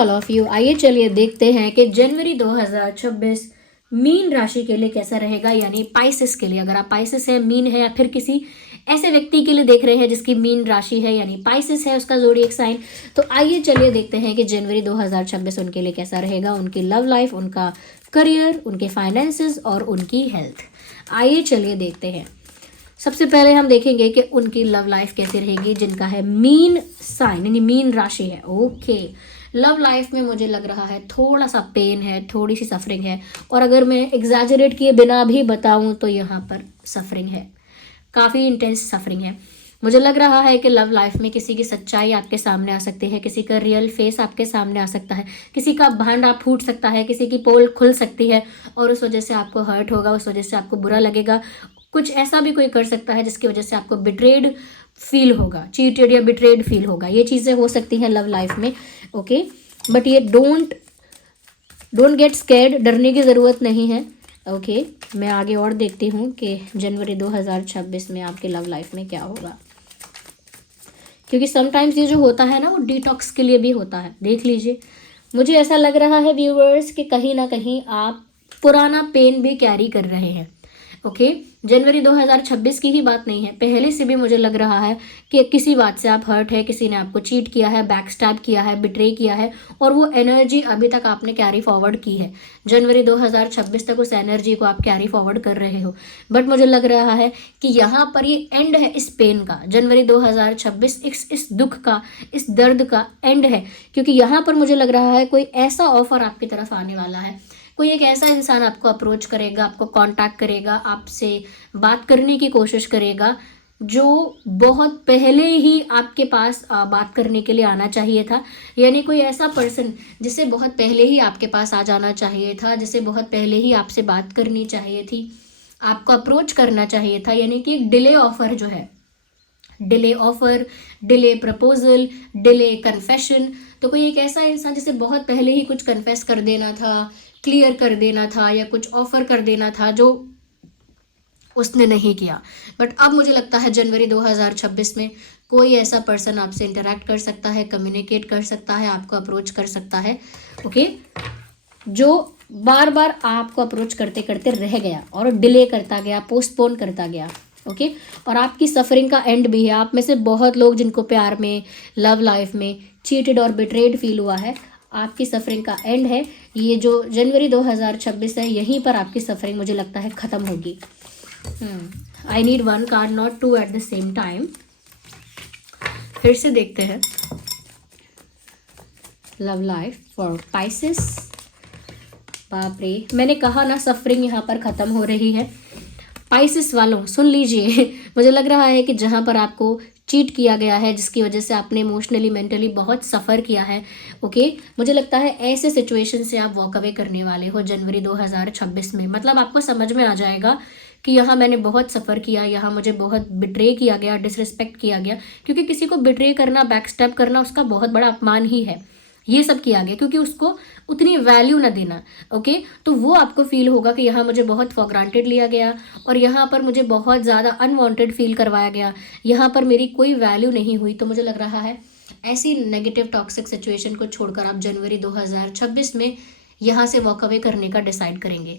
All of you. आइए चलिए देखते हैं कि जनवरी 2026 मीन राशि के लिए कैसा रहेगा, यानी पाइसेस के लिए। अगर आप पाइसेस है, मीन है, या फिर किसी ऐसे व्यक्ति के लिए देख रहे हैं जिसकी मीन राशि है यानी पाइसेस है, उसका ज़ोडिएक साइन, तो आइए चलिए देखते हैं कि जनवरी 2026 उनके लिए कैसा रहेगा, उनकी लव लाइफ, उनका करियर, उनके फाइनेंसेस और उनकी हेल्थ। आइए चलिए देखते हैं। सबसे पहले हम देखेंगे कि उनकी लव लाइफ कैसी रहेगी जिनका है मीन साइन यानी मीन राशि है। ओके, लव लाइफ में मुझे लग रहा है थोड़ा सा पेन है, थोड़ी सी सफरिंग है, और अगर मैं एग्जैजरेट किए बिना भी बताऊं तो यहाँ पर सफरिंग है, काफ़ी इंटेंस सफरिंग है। मुझे लग रहा है कि लव लाइफ में किसी की सच्चाई आपके सामने आ सकती है, किसी का रियल फेस आपके सामने आ सकता है, किसी का भांडा फूट सकता है, किसी की पोल खुल सकती है और उस वजह से आपको हर्ट होगा, उस वजह से आपको बुरा लगेगा। कुछ ऐसा भी कोई कर सकता है जिसकी वजह से आपको बिट्रेड फील होगा, चीटेड या बिट्रेड फील होगा। ये चीज़ें हो सकती हैं लव लाइफ में। ओके, बट ये डोंट गेट स्कैर्ड, डरने की ज़रूरत नहीं है। ओके, मैं आगे और देखती हूँ कि जनवरी 2026 में आपके लव लाइफ में क्या होगा, क्योंकि समटाइम्स ये जो होता है ना वो डिटॉक्स के लिए भी होता है। देख लीजिए, मुझे ऐसा लग रहा है व्यूअर्स कि कहीं ना कहीं आप पुराना पेन भी कैरी कर रहे हैं। ओके, जनवरी 2026 की ही बात नहीं है, पहले से भी मुझे लग रहा है कि किसी बात से आप हर्ट है, किसी ने आपको चीट किया है, बैक स्टैब किया है, बिट्रे किया है, और वो एनर्जी अभी तक आपने कैरी फॉरवर्ड की है। जनवरी 2026 तक उस एनर्जी को आप कैरी फॉरवर्ड कर रहे हो, बट मुझे लग रहा है कि यहाँ पर ये एंड है इस पेन का। जनवरी 2026 इस दुख का, इस दर्द का एंड है, क्योंकि यहाँ पर मुझे लग रहा है कोई ऐसा ऑफर आपकी तरफ आने वाला है, कोई एक ऐसा इंसान आपको अप्रोच करेगा, आपको कांटेक्ट करेगा, आपसे बात करने की कोशिश करेगा, जो बहुत पहले ही आपके पास बात करने के लिए आना चाहिए था। यानी कोई ऐसा पर्सन जिसे बहुत पहले ही आपके पास आ जाना चाहिए था, जिसे बहुत पहले ही आपसे बात करनी चाहिए थी, आपको अप्रोच करना चाहिए था। यानी कि डिले ऑफर जो है, delay offer, delay proposal, delay confession, तो कोई एक ऐसा इंसान जिसे बहुत पहले ही कुछ कन्फेस कर देना था, क्लियर कर देना था, या कुछ ऑफर कर देना था जो उसने नहीं किया। बट अब मुझे लगता है जनवरी 2026 में कोई ऐसा पर्सन आपसे इंटरेक्ट कर सकता है, कम्युनिकेट कर सकता है, आपको अप्रोच कर सकता है। ओके, जो बार बार आपको अप्रोच करते करते रह गया और डिले करता गया, पोस्टपोन करता गया। ओके, और आपकी सफरिंग का एंड भी है। आप में से बहुत लोग जिनको प्यार में, लव लाइफ में चीटेड और बिट्रेड फील हुआ है, आपकी सफरिंग का एंड है। ये जो जनवरी 2026 है, यहीं पर आपकी सफरिंग मुझे लगता है ख़त्म होगी। I need one card, not two at the same time. फिर से देखते हैं लव लाइफ फॉर पाइसेस। बाप रे, मैंने कहा ना सफरिंग यहाँ पर ख़त्म हो रही है। पाइसेस वालों सुन लीजिए, मुझे लग रहा है कि जहाँ पर आपको चीट किया गया है, जिसकी वजह से आपने इमोशनली, मेंटली बहुत सफ़र किया है, ओके, मुझे लगता है ऐसे सिचुएशन से आप वॉक अवे करने वाले हो जनवरी 2026 में। मतलब आपको समझ में आ जाएगा कि यहाँ मैंने बहुत सफ़र किया, यहाँ मुझे बहुत बिट्रे किया गया, डिसरिस्पेक्ट किया गया, क्योंकि किसी को बिट्रे करना, बैकस्टैब करना उसका बहुत बड़ा अपमान ही है। ये सब किया गया क्योंकि उसको उतनी वैल्यू ना देना। ओके, तो वो आपको फील होगा कि यहाँ मुझे बहुत फॉर ग्रांटेड लिया गया, और यहाँ पर मुझे बहुत ज़्यादा अनवांटेड फील करवाया गया, यहाँ पर मेरी कोई वैल्यू नहीं हुई। तो मुझे लग रहा है ऐसी नेगेटिव टॉक्सिक सिचुएशन को छोड़कर आप जनवरी 2026 में यहाँ से वॉक अवे करने का डिसाइड करेंगे।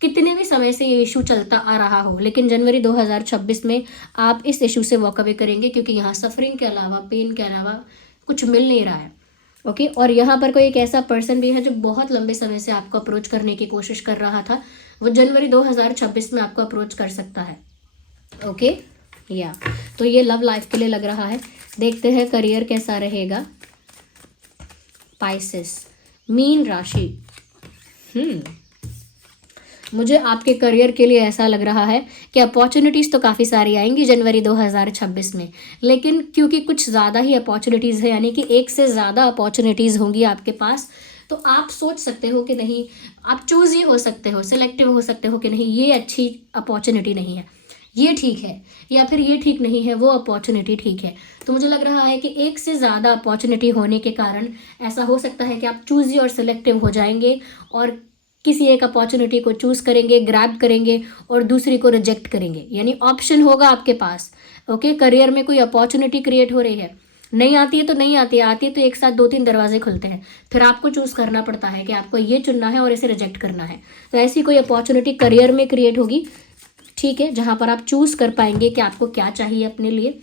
कितने भी समय से ये इशू चलता आ रहा हो, लेकिन जनवरी 2026 में आप इस इशू से वॉक अवे करेंगे, क्योंकि यहाँ सफरिंग के अलावा, पेन के अलावा कुछ मिल नहीं रहा है। ओके, और यहाँ पर कोई एक ऐसा पर्सन भी है जो बहुत लंबे समय से आपको अप्रोच करने की कोशिश कर रहा था, वो जनवरी 2026 में आपको अप्रोच कर सकता है। ओके, या तो ये लव लाइफ के लिए लग रहा है। देखते हैं करियर कैसा रहेगा। पाइसेस, मीन राशि। मुझे आपके करियर के लिए ऐसा लग रहा है कि अपॉर्चुनिटीज़ तो काफ़ी सारी आएंगी जनवरी 2026 में, लेकिन क्योंकि कुछ ज़्यादा ही अपॉर्चुनिटीज़ है, यानी कि एक से ज़्यादा अपॉर्चुनिटीज़ होंगी आपके पास, तो आप सोच सकते हो कि नहीं, आप चूज़ ही हो सकते हो, सिलेक्टिव हो सकते हो कि नहीं ये अच्छी अपॉर्चुनिटी नहीं है, ये ठीक है, या फिर ये ठीक नहीं है, वो अपॉर्चुनिटी ठीक है। तो मुझे लग रहा है कि एक से ज़्यादा अपॉर्चुनिटी होने के कारण ऐसा हो सकता है कि आप चूज़ी और सिलेक्टिव हो जाएंगे, और किसी एक अपॉर्चुनिटी को चूज़ करेंगे, ग्रैब करेंगे, और दूसरी को रिजेक्ट करेंगे। यानी ऑप्शन होगा आपके पास। ओके, करियर में कोई अपॉर्चुनिटी क्रिएट हो रही है, नहीं आती है तो नहीं आती है, आती है तो एक साथ 2-3 दरवाजे खुलते हैं, फिर आपको चूज़ करना पड़ता है कि आपको ये चुनना है और इसे रिजेक्ट करना है। तो ऐसी कोई अपॉर्चुनिटी करियर में क्रिएट होगी, ठीक है, जहाँ पर आप चूज़ कर पाएंगे कि आपको क्या चाहिए अपने लिए।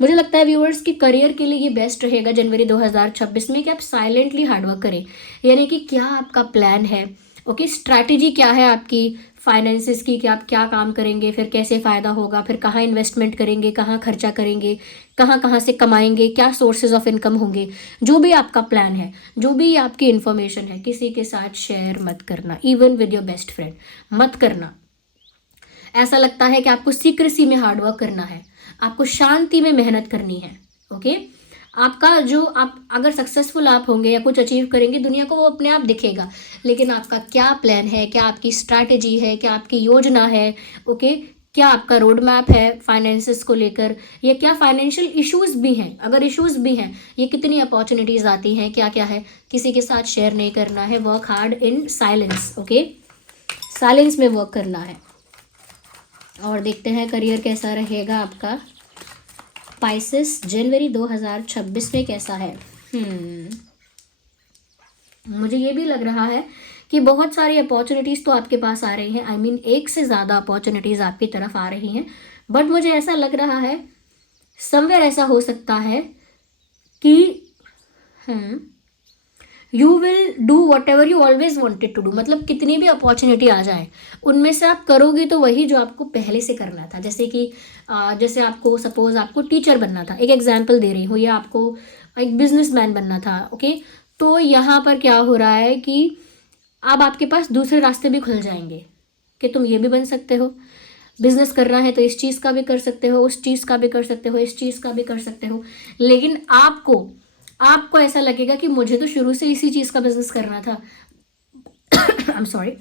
मुझे लगता है व्यूअर्स कि करियर के लिए ये बेस्ट रहेगा जनवरी 2026 में कि आप साइलेंटली हार्डवर्क करें, यानी कि क्या आपका प्लान है, ओके, स्ट्रैटेजी क्या है आपकी फाइनेंसिस की, कि आप क्या काम करेंगे, फिर कैसे फ़ायदा होगा, फिर कहाँ इन्वेस्टमेंट करेंगे, कहाँ खर्चा करेंगे, कहाँ कहाँ से कमाएंगे, क्या सोर्सेज ऑफ इनकम होंगे। जो भी आपका प्लान है, जो भी आपकी इन्फॉर्मेशन है, किसी के साथ शेयर मत करना, even with your best friend मत करना। ऐसा लगता है कि आपको सीक्रेसी में हार्डवर्क करना है, आपको शांति में मेहनत करनी है, ओके। आपका जो आप अगर सक्सेसफुल आप होंगे या कुछ अचीव करेंगे, दुनिया को वो अपने आप दिखेगा, लेकिन आपका क्या प्लान है, क्या आपकी स्ट्रैटेजी है, क्या आपकी योजना है, ओके, क्या आपका रोड मैप है फाइनेंसेस को लेकर, या क्या फाइनेंशियल इश्यूज भी हैं, अगर इश्यूज भी हैं, ये कितनी अपॉर्चुनिटीज़ आती हैं, क्या क्या है, किसी के साथ शेयर नहीं करना है, work hard in silence, okay, silence में वर्क करना है। और देखते हैं करियर कैसा रहेगा आपका पाइसेस जनवरी 2026 में कैसा है। मुझे ये भी लग रहा है कि बहुत सारी अपॉर्चुनिटीज़ तो आपके पास आ रही हैं, आई मीन एक से ज़्यादा अपॉर्चुनिटीज़ आपकी तरफ आ रही हैं, बट मुझे ऐसा लग रहा है समवेयर ऐसा हो सकता है कि you will do whatever you always wanted to do, मतलब कितनी भी अपॉर्चुनिटी आ जाए उनमें से आप करोगे तो वही जो आपको पहले से करना था। जैसे कि जैसे आपको सपोज आपको टीचर बनना था, एक एग्जाम्पल दे रही हूँ, या आपको एक बिजनेसमैन बनना था, ओके, तो यहाँ पर क्या हो रहा है कि अब आपके पास दूसरे रास्ते भी खुल जाएंगे कि तुम ये भी बन सकते हो, बिजनेस करना है तो इस चीज़ का भी कर सकते हो, उस चीज़ का भी कर सकते हो, इस चीज़ का भी कर सकते हो, लेकिन आपको ऐसा लगेगा कि मुझे तो शुरू से इसी चीज़ का बिजनेस करना था आई एम सॉरी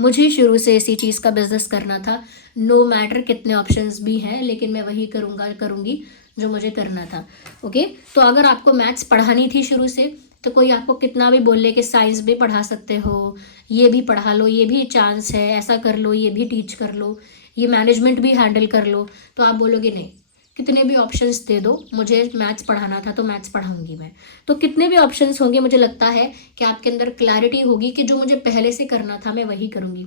मुझे शुरू से इसी चीज़ का बिजनेस करना था, नो मैटर कितने ऑप्शंस भी हैं, लेकिन मैं वही करूँगी जो मुझे करना था, ओके। तो अगर आपको मैथ्स पढ़ानी थी शुरू से, तो कोई आपको कितना भी बोल ले कि साइंस भी पढ़ा सकते हो, ये भी पढ़ा लो, ये भी चांस है, ऐसा कर लो, ये भी टीच कर लो, ये मैनेजमेंट भी हैंडल कर लो, तो आप बोलोगे नहीं, कितने भी ऑप्शंस दे दो, मुझे मैथ्स पढ़ाना था तो मैथ्स पढ़ाऊंगी मैं। तो कितने भी ऑप्शंस होंगे, मुझे लगता है कि आपके अंदर क्लैरिटी होगी कि जो मुझे पहले से करना था मैं वही करूँगी,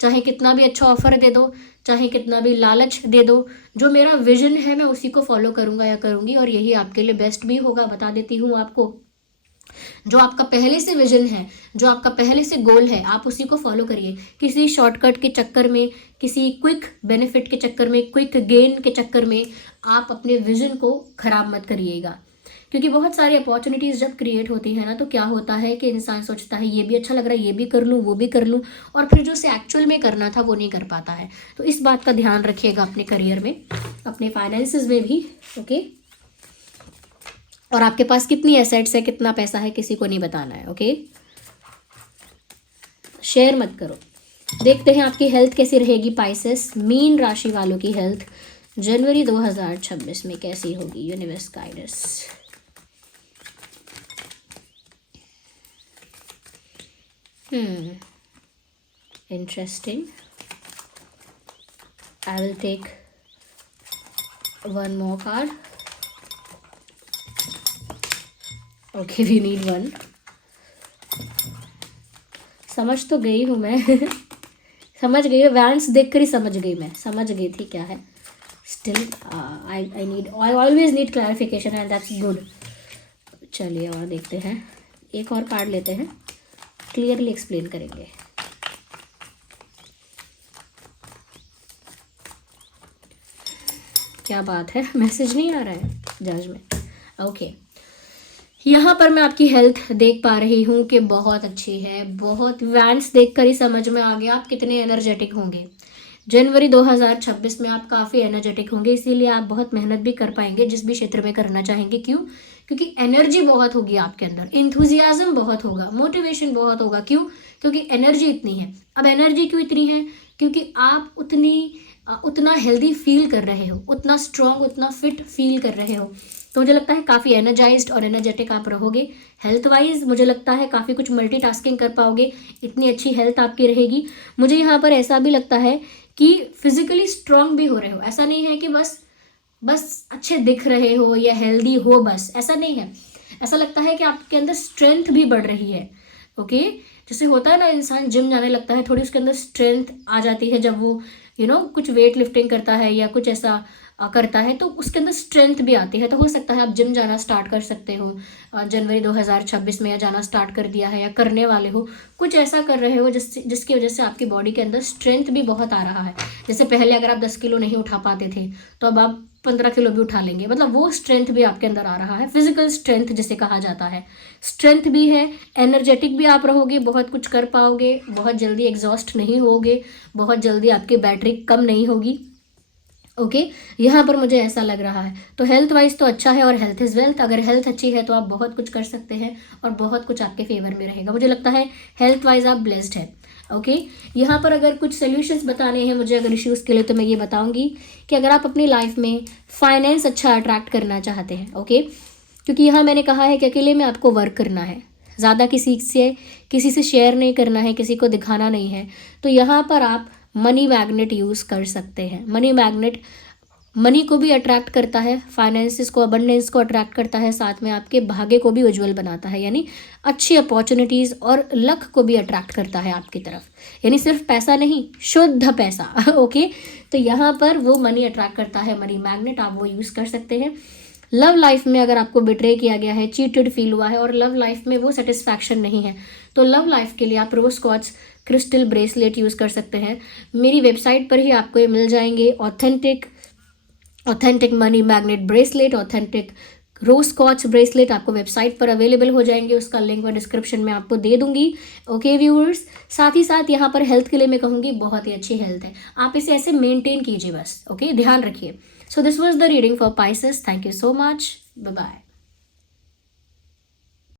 चाहे कितना भी अच्छा ऑफर दे दो, चाहे कितना भी लालच दे दो, जो मेरा विजन है मैं उसी को फॉलो करूँगा या करूँगी, और यही आपके लिए बेस्ट भी होगा। बता देती हूँ आपको, जो आपका पहले से विजन है, जो आपका पहले से गोल है, आप उसी को फॉलो करिए। किसी शॉर्टकट के चक्कर में, किसी क्विक बेनिफिट के चक्कर में, क्विक गेन के चक्कर में आप अपने विजन को खराब मत करिएगा, क्योंकि बहुत सारी अपॉर्चुनिटीज़ जब क्रिएट होती है ना, तो क्या होता है कि इंसान सोचता है ये भी अच्छा लग रहा है, ये भी कर लूँ, वो भी कर लूँ, और फिर जो उसे एक्चुअल में करना था वो नहीं कर पाता है। तो इस बात का ध्यान रखिएगा अपने करियर में, अपने फाइनेंसेस में भी, ओके। और आपके पास कितनी एसेट्स है, कितना पैसा है, किसी को नहीं बताना है, ओके, शेयर मत करो। देखते हैं आपकी हेल्थ कैसी रहेगी पाइसेस, मीन राशि वालों की हेल्थ जनवरी 2026 में कैसी होगी, universe guidance. Interesting. I will take one more card. Okay, we need one. समझ तो गई हूँ मैं समझ गई हूँ, वैंस देख कर ही समझ गई, मैं समझ गई थी क्या है। Still I always need clarification and that's good. चलिए और देखते हैं, एक और कार्ड लेते हैं, क्लियरली एक्सप्लेन करेंगे। क्या बात है, मैसेज नहीं आ रहा है जज में, ओके। यहाँ पर मैं आपकी हेल्थ देख पा रही हूँ कि बहुत अच्छी है, बहुत वैंस देखकर ही समझ में आ गया आप कितने एनर्जेटिक होंगे। जनवरी 2026 में आप काफ़ी एनर्जेटिक होंगे, इसीलिए आप बहुत मेहनत भी कर पाएंगे जिस भी क्षेत्र में करना चाहेंगे। क्यों? क्योंकि एनर्जी बहुत होगी आपके अंदर, इंथुजियाज्म बहुत होगा, मोटिवेशन बहुत होगा। क्यों? क्योंकि एनर्जी इतनी है। अब एनर्जी क्यों इतनी है? क्योंकि आप उतना हेल्दी फील कर रहे हो, उतना स्ट्रॉन्ग, उतना फिट फील कर रहे हो। तो मुझे लगता है काफ़ी एनर्जाइज्ड और एनर्जेटिक आप रहोगे। हेल्थ वाइज मुझे लगता है काफ़ी कुछ मल्टीटास्किंग कर पाओगे, इतनी अच्छी हेल्थ आपकी रहेगी। मुझे यहाँ पर ऐसा भी लगता है कि फिजिकली स्ट्रांग भी हो रहे हो। ऐसा नहीं है कि बस बस अच्छे दिख रहे हो या हेल्दी हो, बस ऐसा नहीं है। ऐसा लगता है कि आपके अंदर स्ट्रेंथ भी बढ़ रही है। ओके, जैसे होता है ना, इंसान जिम जाने लगता है, थोड़ी उसके अंदर स्ट्रेंथ आ जाती है जब वो कुछ वेट लिफ्टिंग करता है या कुछ ऐसा करता है, तो उसके अंदर स्ट्रेंथ भी आती है। तो हो सकता है आप जिम जाना स्टार्ट कर सकते हो जनवरी 2026 में, या जाना स्टार्ट कर दिया है या करने वाले हो, कुछ ऐसा कर रहे हो जिसकी वजह से आपकी बॉडी के अंदर स्ट्रेंथ भी बहुत आ रहा है। जैसे पहले अगर आप 10 किलो नहीं उठा पाते थे, तो अब आप 15 किलो भी उठा लेंगे, मतलब वो स्ट्रेंथ भी आपके अंदर आ रहा है। फिजिकल स्ट्रेंथ जिसे कहा जाता है, स्ट्रेंथ भी है, एनर्जेटिक भी आप रहोगे, बहुत कुछ कर पाओगे, बहुत जल्दी एग्जॉस्ट नहीं होगे, बहुत जल्दी आपकी बैटरी कम नहीं होगी। ओके, यहाँ पर मुझे ऐसा लग रहा है। तो हेल्थ वाइज तो अच्छा है, और हेल्थ इज़ वेल्थ। अगर हेल्थ अच्छी है तो आप बहुत कुछ कर सकते हैं और बहुत कुछ आपके फेवर में रहेगा। मुझे लगता है हेल्थ वाइज आप ब्लेस्ड हैं। ओके, यहाँ पर अगर कुछ सोल्यूशंस बताने हैं मुझे अगर इश्यूज़ के लिए, तो मैं ये बताऊँगी कि अगर आप अपनी लाइफ में फाइनेंस अच्छा अट्रैक्ट करना चाहते हैं, ओके, क्योंकि यहाँ मैंने कहा है कि अकेले में आपको वर्क करना है, ज़्यादा किसी से शेयर नहीं करना है, किसी को दिखाना नहीं है। तो यहाँ पर आप मनी मैग्नेट यूज़ कर सकते हैं। मनी मैग्नेट मनी को भी अट्रैक्ट करता है, फाइनेंसिस को, अबंडेंस को अट्रैक्ट करता है, साथ में आपके भाग्य को भी उज्जवल बनाता है, यानी अच्छी अपॉर्चुनिटीज़ और लक को भी अट्रैक्ट करता है आपकी तरफ, यानी सिर्फ पैसा नहीं, शुद्ध पैसा। ओके, तो यहाँ पर वो मनी अट्रैक्ट करता है मनी मैग्नेट, आप वो यूज़ कर सकते हैं। लव लाइफ में अगर आपको बिट्रे किया गया है, चीटेड फील हुआ है और लव लाइफ में वो सेटिस्फैक्शन नहीं है, तो लव लाइफ के लिए आप रोज क्वार्ट्ज क्रिस्टल ब्रेसलेट यूज़ कर सकते हैं। मेरी वेबसाइट पर ही आपको ये मिल जाएंगे, authentic money magnet bracelet, authentic rose स्कॉच ब्रेसलेट आपको वेबसाइट पर अवेलेबल हो जाएंगे। उसका लिंक मैं डिस्क्रिप्शन में आपको दे दूंगी। ओके व्यूअर्स, साथ ही साथ यहाँ पर हेल्थ के लिए मैं कहूँगी बहुत ही अच्छी हेल्थ है, आप इसे ऐसे मेंटेन कीजिए बस। ओके, ध्यान रखिए। So this was the reading for pieces. Thank you so much, bye bye.